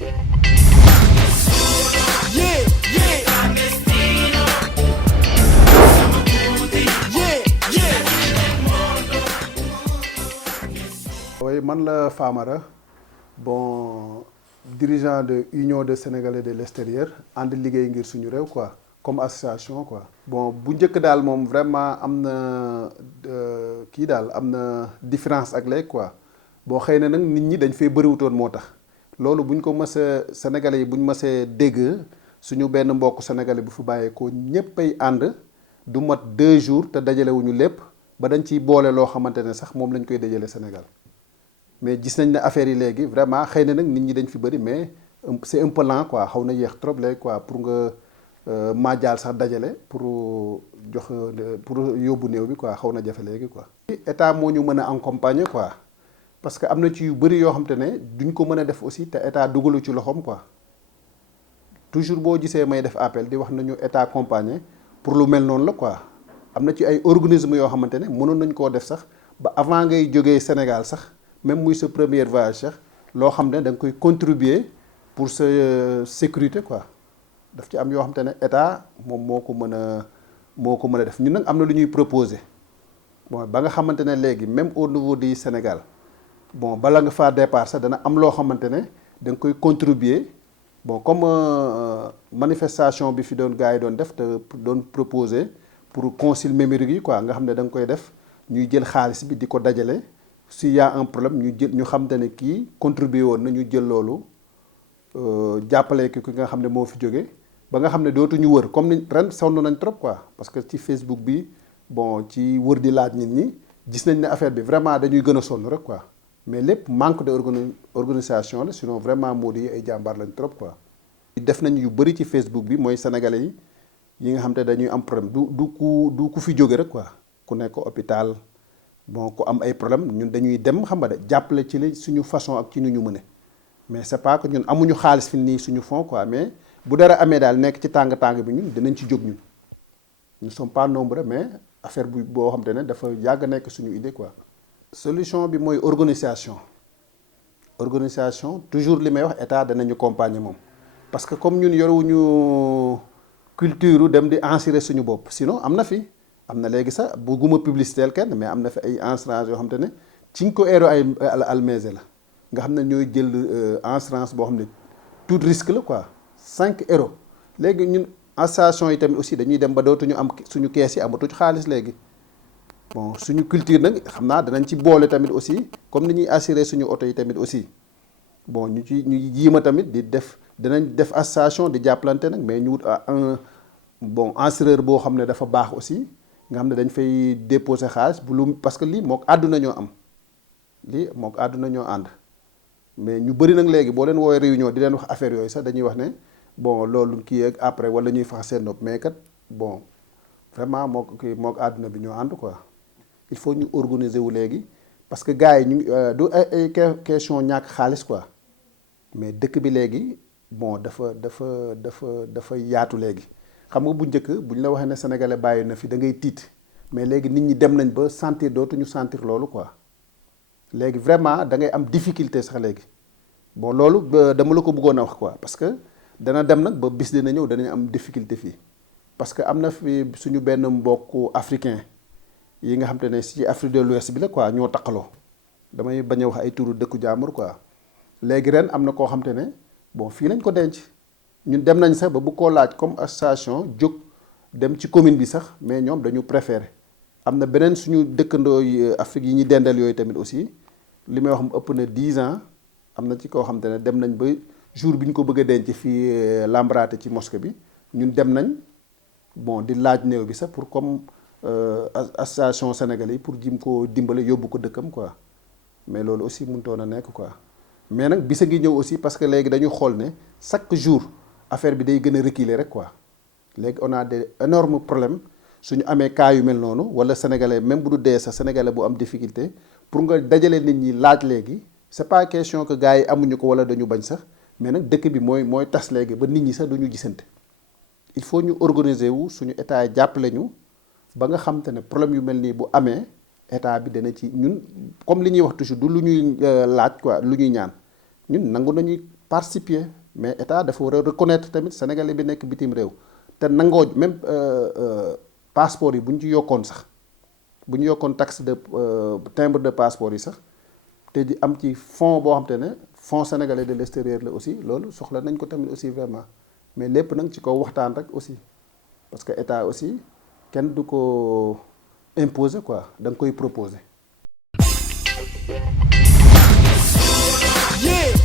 Yeah, yeah. Yeah, yeah. Oui, man la Famara, bon dirigeant de Union des Sénégalais de l'extérieur ànd liggéey ngir suñu réew quoi comme association quoi. Bon bu njëkk daal moom vraiment am na kii daal am na différence ak léegi quoi bon xëy na nag nit ñi dañ fee bëriwutoon moo tax loolu buñ ko mësee sénégalais yi buñ mësee dégg suñu benn mbokk sénégalais bu fi bàyyeekoo ñëppay ànd du mat 2 jours te dajalewuñu lépp ba dañ ciy boole loo xamante ne sax moom lañ koy dajale Sénégal. Mais gis nañ ne affaire yi léegi vraiment xëy na nag nit ñi dañ fi bëri mais c'est un peu lent quoi xaw na yéex trop léegi quoi pour nga maajaal sax dajale pour jox pour yóbbu néew bi quoi xaw na jafe léegi quoi. état moo ñu mën a accompagner quoi parce que am na ci yu bëri yoo xam te ne duñ ko mën a def aussi te état dugalu ci loxoom quoi toujours boo gisee may def appel di wax nañu état accompagner pour lu mel noonu la quoi am na ci ay organismes yoo xamante ne mënoon nañ koo def sax ba avant ngay jógee Sénégal sax. Même muy sa premier voyage sax loo xam ne da nga koy contribuer pour sa sécurité quoi daf ci am yoo xam te ne état moom moo ko mën a def ñun nag am na lu ñuy proposer bon ba nga xamante ne léegi même au niveau du Sénégal bon bala nga faa départ sax dana am loo xamante ne da nga koy contribuer bon comme manifestation bi fi doon gars yi doon def te doon proposer pour consul numérique yi quoi nga xam ne da nga koy def ñuy jël xaalis bi di ko dajale. S'il y a un problème ñu jël ñu xam te ne kii contribué woon na ñu jël loolu jàppale ki nga xam ne moo fi jóge ba nga xam ne dootuñu wër comme ni ren sonn nañ trop quoi parce que ci Facebook bi bon ci wër di laaj nit ñi gis nañ ne affaire bi vraiment dañuy gën a sonn rek quoi mais lépp manque de organisation la sinon vraiment moo di ay jàmbaar lañ trop quoi. def nañ yu bëri ci Facebook bi mooy sénégalais yi nga xam te dañuy am problème du ku fi jóge rek quoi ku nekk hôpital. Bon ku am ay problème ñun dañuy dem xam nga de jàppale ci li suñu façon ak ci nu ñu mëne mais c'est pas que ñun amuñu xaalis fi nii suñu fond quoi mais bu dara amee daal nekk ci tàng-tàng bi ñun dinañ ci jóg ñun nous sommes pas nombreux mais affaire bu boo xam te ne dafa yàgg nekk suñu idée quoi. Solution bi mooy organisation toujours li may wax état danañu accompagner moom parce que comme ñun yorewuñu culture dem di insérer suñu bopp sinon am na fi. am na léegi sax bugguma publicité kenn mais am na fi ay assurance yoo xam te ne ci ko euro ay almese la nga xam ne ñooy jël assurance boo xam ne tout risque la quoi 5 euros léegi ñun association yi tamit aussi dañuy dem ba dootuñu am suñu kees yi amatuñu xaalis léegi bon suñu culture nag xam naa danañ ci boole tamit aussi comme ni ñuy assurer suñu oto yi tamit aussi bon ñu jiima tamit di def dinañ def association di jàppalante nag mais ñu wut un bon assureur boo xam ne dafa baax aussi. nga xam ne dañ fay déposer xaalis bu lu parce que lii mook àdduna ñoo am lii mook àdduna ñoo ànd mais ñu bëri nag léegi boo leen woowee réunion di leen wax affaire yooyu sax dañuy wax ne bon loolu kii ak après wala ñuy fax seen nopp mais kat bon vraiment mook àdduna bi ñoo ànd quoi. Il faut ñu organiser wu léegi parce que gars yi ñu du ay question ñàkk xaalis quoi mais dëkk bi léegi bon dafa yaatu léegi. xam nga bu njëkk bu ñu la waxee ne sénégalais bàyyi na fi da ngay tiit mais léegi nit ñi dem nañ ba sentir dootuñu sentir loolu quoi léegi vraiment da ngay am difficulté sax léegi bon loolu dama la ko bëggoon a wax quoi parce que dana dem nag ba bis dina ñëw danañ am difficulté fii parce que am na fi suñu benn mbokku africain yi nga xam te ne ci Afrique de l'Ouest bi la quoi ñoo taqaloo damay bañ a wax ay turu dëkku jaamur quoi léegi ren am na koo xam te ne bon fii lañ ko denc. ñun dem nañ sax ba bu koo laaj comme association jóg dem ci commune bi sax mais ñoom dañu préféré am na beneen suñu dëkkandoo yi Afrique yi ñuy dendal yooyu tamit aussi li may wax mu ëpp na 10 ans am na ci koo xam te ne dem nañ ba jour bi ñu ko bëgg a denc fii Lambraté ci mosquée bi ñun dem nañ bon di laaj néew bi sax pour comme association sénégalais yi pour jim ko dimbale yóbbu ko dëkkam quoi mais loolu aussi mënutoon a nekk quoi mais nag bisa ngi ñëw aussi parce que léegi dañu xool ne chaque jour affaire bi day gën a reculer rek quoi léegi on a des énormes problèmes suñu amee cas yu mel noonu wala sénégalais même bu du dee sax sénégalais bu am difficulté pour nga dajale nit ñi laaj léegi c'est pas question que gars yi amuñu ko wala dañu bañ sax mais nag dëkk bi mooy tas léegi ba nit ñi sax duñu gisante il faut ñu organiser wu suñu état yi jàppale ñu ba nga xam te ne problème yu mel nii bu amee état bi dana ci ñun comme li ñuy wax toujours du lu ñuy laaj quoi lu ñuy ñaan ñun nangu nañuy participer mais état dafa war a reconnaître tamit sénégalais bi nekk bitim réew te nangoo même passeport yi bu ñu ci yokkoon sax bu ñu yokkoon taxe de timbre de passeport yi sax te di am ci fonds boo xam te ne fonds sénégalais de l'extérieur la aussi loolu soxla nañ ko tamit aussi vraiment mais lépp nag ci kaw waxtaan rek aussi parce que état aussi kenn du ko imposer quoi da nga koy proposer. Yeah.